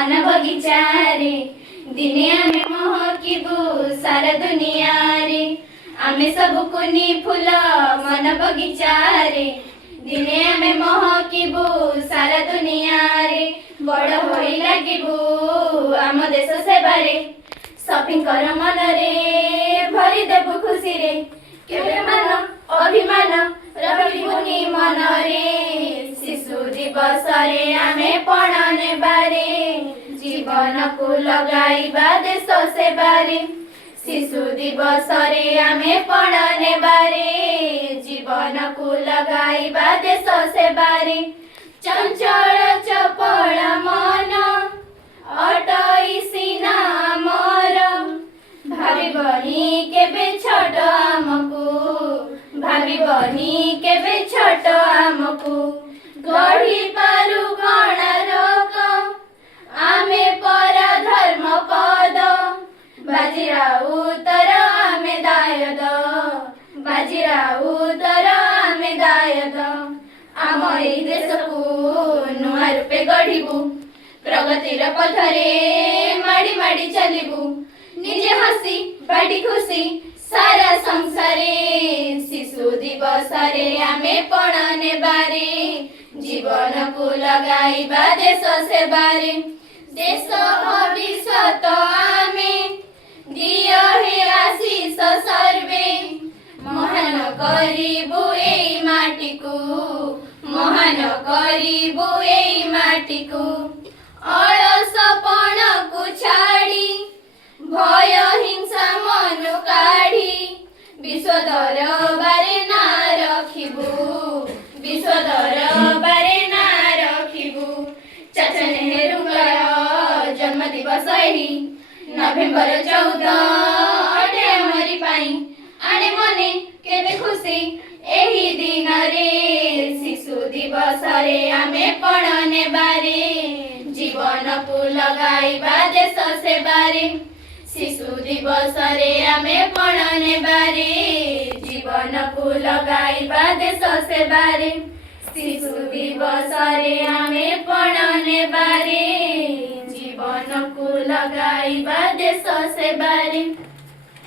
मन बगीचा रे दिने आमे महकिबू सारा दुनिया रे आमे सब कुनी फूल मन बगीचा रे दिने आमे महकिबू सारा दुनिया रे बड़ होई लागिबू आम देश सेबारे शॉपिंग कर मन रे भरी देबू खुशी रे केबे मान अभिमान रखिबुनी मन रे शिशु दिवस रे आमे पण नेबारे जीवन को लगाइबा देश सेबारे शिशु दिवस रे आमे पण नेबारे जीवन को लगाइबा देश सेबारे चंचल चपल मन अटई सीना मोर भाविबनी केबे छोट आमको भाविबनी केबे छोट आमको गढ़ी पारु कण रोक आमे पर धर्म पद बाजीरा उतर आमे दायद बाजीरा उतर आमे दायद आम ए देश को नुआ रूपे गढ़िबू प्रगतिर पथरे माड़ी माड़ी चलिबू निजे हसी बाड़ी खुशी सारा संसारे शिशु दिवस रे आमे पण नेबारे जीवन को लगाइबा देश सेबारे देश भविष्यत आमे दियो हे आशीष सर्वे महान करिबू एई माटी को महान करिबू एई माटी को अलसपण को छाड़ी भय हिंसा मन काढ़ी विश्व दरबारे ना रखिबू विश्व दरबारे ना रखिबू चाचा नेहरूंकर जन्म दिवस एही नवेम्बर 14 अटे हमरी पाई आने मने केते खुशी एही दिन रे शिशु दिवस रे आमे पण नेबारे जीवन को लगाइबा देश सेबारे शिशु दिवस रे आमे पण नेबारे जीवन को लगाइबा देश सेबारे शिशु दिवस रे आमे पण नेबारे जीवन को लगाइबा देश सेबारे।